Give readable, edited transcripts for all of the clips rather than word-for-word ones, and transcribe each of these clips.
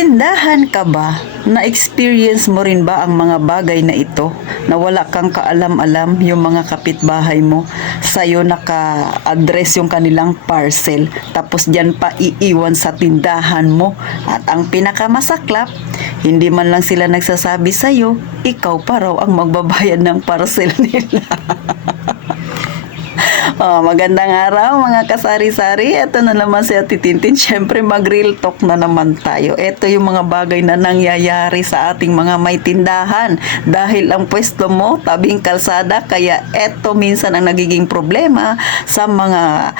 tindahan ka ba? Na-experience mo rin ba ang mga bagay na ito? Na wala kang kaalam-alam yung mga kapitbahay mo? Sa'yo naka-address yung kanilang parcel. Tapos dyan pa iiwan sa tindahan mo. At ang pinakamasaklap, hindi man lang sila nagsasabi sa'yo, ikaw pa raw ang magbabayad ng parcel nila. Oh, magandang araw mga kasari-sari. Ito na naman si Ate Tintin. Siyempre mag-real talk na naman tayo. Ito yung mga bagay na nangyayari sa ating mga may tindahan. Dahil ang pwesto mo tabing kalsada, kaya ito minsan ang nagiging problema sa mga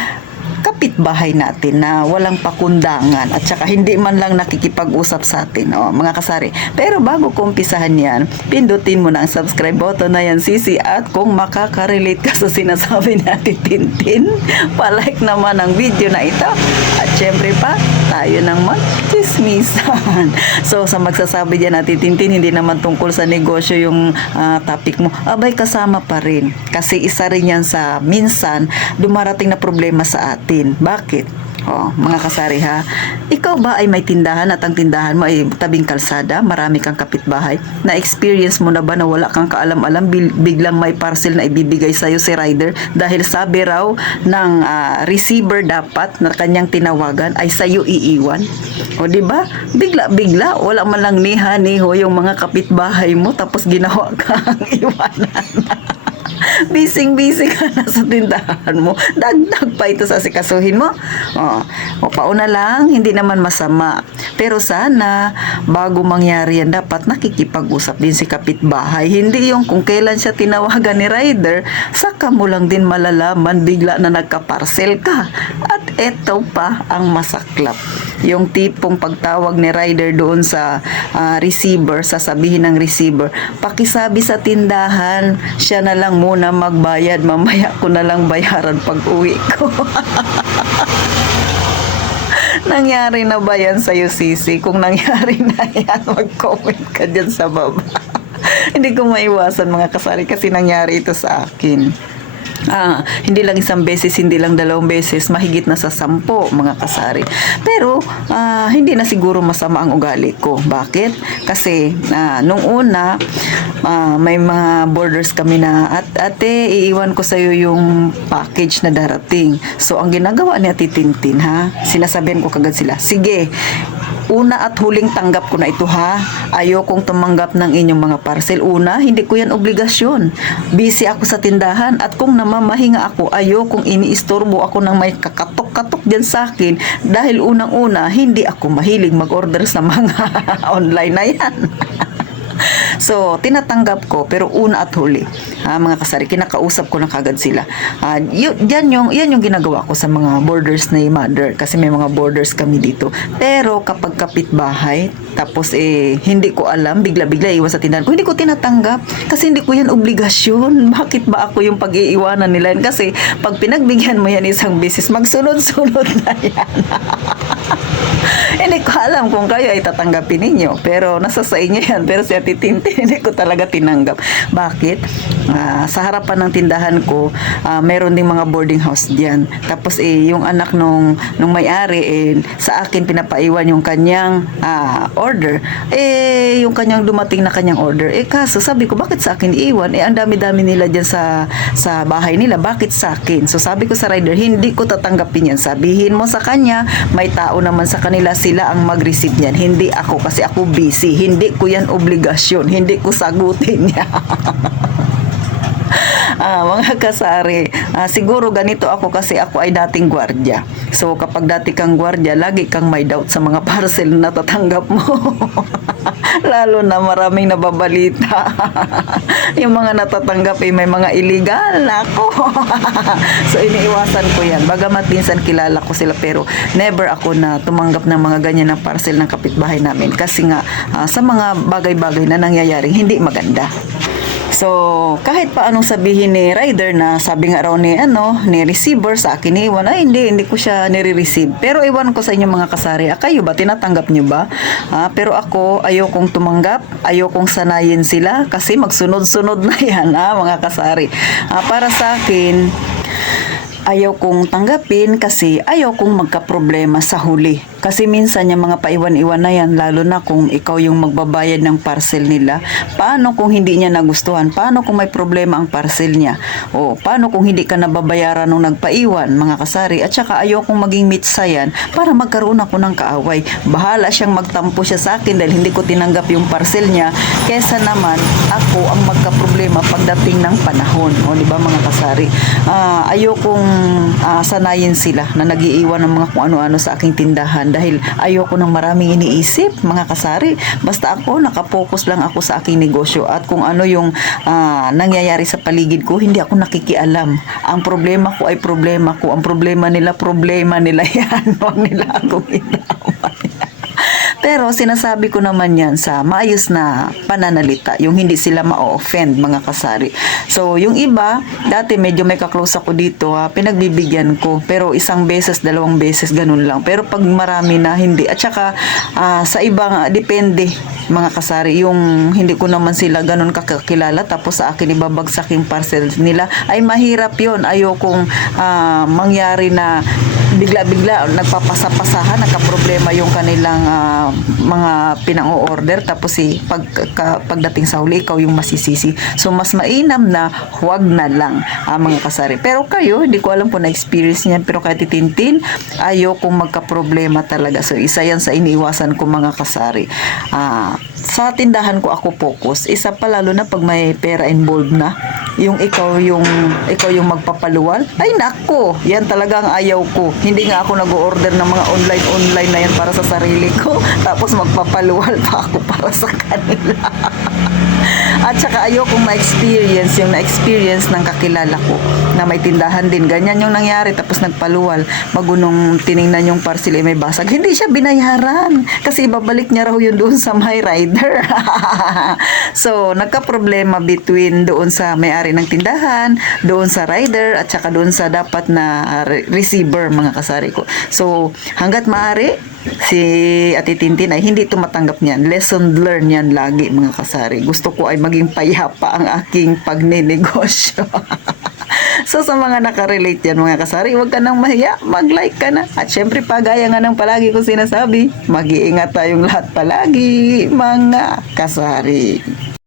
kapitbahay natin na walang pakundangan at saka hindi man lang nakikipag-usap sa atin, mga kasari. Pero bago ko umpisahan yan, pindutin mo na ang subscribe button na yan, sisi, at kung makaka-relate ka sa sinasabi natin Tintin, palike naman ang video na ito. At syempre pa, tayo ng mag-chismisan. So, sa magsasabi dyan natin Tintin, hindi naman tungkol sa negosyo yung topic mo. Abay, kasama pa rin. Kasi isa rin yan sa minsan dumarating na problema sa atin. Bakit? Mga kasari ha, ikaw ba ay may tindahan at ang tindahan mo ay tabing kalsada, marami kang kapitbahay? Na-experience mo na ba na wala kang kaalam-alam, biglang may parcel na ibibigay sa'yo si rider dahil sabi raw ng receiver dapat na kanyang tinawagan ay sa'yo iiwan? O diba? Bigla-bigla, wala man lang niha-niho yung mga kapitbahay mo tapos ginawa kang iwanan. Busy ka na sa tindahan mo, dagdag pa ito sa asikasuhin mo. Pauna lang, hindi naman masama, pero sana bago mangyari yan, dapat nakikipag-usap din si kapitbahay. Hindi yung kung kailan siya tinawagan ni rider, saka mo lang din malalaman bigla na nagka-parcel ka. At eto pa ang masaklap, yung tipong pagtawag ni rider doon sa receiver, sasabihin ng receiver, pakisabi sa tindahan, siya na lang muna magbayad, mamaya ko na lang bayaran pag uwi ko. Nangyari na ba yan sa'yo, sisi? Kung nangyari na yan, mag-comment ka dyan sa baba. Hindi ko maiwasan mga kasari kasi nangyari ito sa akin. Hindi lang isang beses, hindi lang dalawang beses, mahigit na sa 10 mga kasari. Pero hindi na siguro masama ang ugali ko. Bakit? Kasi nung una may mga borders kami na ate, iiwan ko sa'yo yung package na darating. So ang ginagawa ni Ate Tintin sinasabihan ko kagad sila, sige, una at huling tanggap ko na ito ayokong tumanggap ng inyong mga parcel. Una, hindi ko yan obligasyon. Busy ako sa tindahan at kung namamahinga ako, ayokong iniistorbo ako ng may kakatok-katok dyan sa akin dahil unang-una, hindi ako mahilig mag-order sa mga online na yan. So, tinatanggap ko, pero una at huli, mga kasari, kinakausap ko na kagad sila. Yan yung ginagawa ko sa mga borders na mother, kasi may mga borders kami dito. Pero kapag kapitbahay, tapos hindi ko alam, bigla-bigla iwan sa tindahan ko, hindi ko tinatanggap, kasi hindi ko yan obligasyon. Bakit ba ako yung pag-iiwanan nila yan? Kasi pag pinagbigyan mo yan isang beses, magsunod-sunod na yan. Hindi ko alam kung kayo ay tatanggapin ninyo, pero nasa sa inyo yan. Pero si Ate Tintin, hindi ko talaga tinanggap. Bakit? Sa harapan ng tindahan ko, meron ding mga boarding house diyan. Tapos yung anak nung may-ari, sa akin pinapaiwan yung kanyang order. Yung kanyang dumating na kanyang order. Kaso sabi ko, bakit sa akin iiwan? Ang dami-dami nila diyan sa bahay nila. Bakit sa akin? So sabi ko sa rider, hindi ko tatanggapin yan. Sabihin mo sa kanya, may tao naman sa kanila, sila ang mag-receive niyan. Hindi ako, kasi ako busy. Hindi ko yan obligasyon. Hindi ko sagutin niya. Mga kasari, siguro ganito ako kasi ako ay dating gwardiya. So kapag dati kang gwardiya, lagi kang may doubt sa mga parcel na natatanggap mo. Lalo na maraming nababalita. Yung mga natatanggap may mga illegal. Nako. So iniiwasan ko yan. Bagamat minsan kilala ko sila, pero never ako na tumanggap ng mga ganyan na parcel ng kapitbahay namin. Kasi nga sa mga bagay-bagay na nangyayaring hindi maganda. So, kahit pa anong sabihin ni rider na sabi nga raw ni receiver sa akin, iwan, hindi ko siya nire-receive. Pero iwan ko sa inyo mga kasari, kayo ba, tinatanggap nyo ba? Pero ako, ayokong tumanggap, ayokong sanayin sila kasi magsunod-sunod na yan, mga kasari. Para sa akin, ayaw kong tanggapin kasi ayaw kong magka-problema sa huli. Kasi minsan yung mga paiwan-iwan na yan, lalo na kung ikaw yung magbabayad ng parcel nila, paano kung hindi niya nagustuhan? Paano kung may problema ang parcel niya? O paano kung hindi ka nababayaran nung nagpaiwan, mga kasari? At saka ayokong maging mitsa yan para magkaroon ako ng kaaway. Bahala siyang magtampo siya sa akin dahil hindi ko tinanggap yung parcel niya, kesa naman ako ang magkaproblema pagdating ng panahon. O di ba mga kasari? Ayokong sanayin sila na nagiiwan ng mga kung ano-ano sa aking tindahan dahil ayoko ng maraming iniisip, mga kasari. Basta ako, nakapokus lang ako sa aking negosyo at kung ano yung nangyayari sa paligid ko, hindi ako nakikialam. Ang problema ko ay problema ko. Ang problema nila yan. Huwag nila akong inaaway. Pero sinasabi ko naman yan sa maayos na pananalita, yung hindi sila ma-offend, mga kasari. So, yung iba, dati medyo may kaklose ako dito, pinagbibigyan ko. Pero isang beses, dalawang beses, ganun lang. Pero pag marami na, hindi. At saka, sa iba, depende, mga kasari. Yung hindi ko naman sila ganun kakakilala, tapos sa akin ibabagsak yung parcel nila, ay mahirap yun. Ayokong mangyari na bigla-bigla nagpapasapasahan, nagka-problema yung kanilang mga pinang-o-order, tapos pagdating sa huli ikaw yung masisisi. So mas mainam na huwag na lang, mga kasari. Pero kayo, hindi ko alam kung na-experience niyan, pero kahit titintin, ayokong magka-problema talaga. So isa yan sa iniiwasan ko, mga kasari. Sa tindahan ko ako focus. Isa pa, lalo na pag may pera involved na, yung ikaw yung magpapaluwal, ay nako, yan talaga ang ayaw ko. Hindi nga ako nag-order ng mga online na yan para sa sarili ko, tapos magpapaluwal pa ako para sa kanila. At saka ayokong ma-experience yung na-experience ng kakilala ko na may tindahan din. Ganyan yung nangyari, tapos nagpaluwal. Magunong tiningnan yung parcel, may basag. Hindi siya binayaran kasi ibabalik niya raw yun doon sa may rider. So, nagka-problema between doon sa may-ari ng tindahan, doon sa rider, at saka doon sa dapat na receiver, mga kasari ko. So, hanggat maaari, si Ate Tintin ay hindi tumatanggap niyan. Lesson learned yan lagi, mga kasari. Gusto ko ay maging payapa ang aking pagnenegosyo. So sa mga nakarelate yan, mga kasari, huwag ka nang mahiya, mag-like ka na. At syempre, pagaya nga ng palagi ko sinasabi, mag-iingat tayong lahat palagi, mga kasari.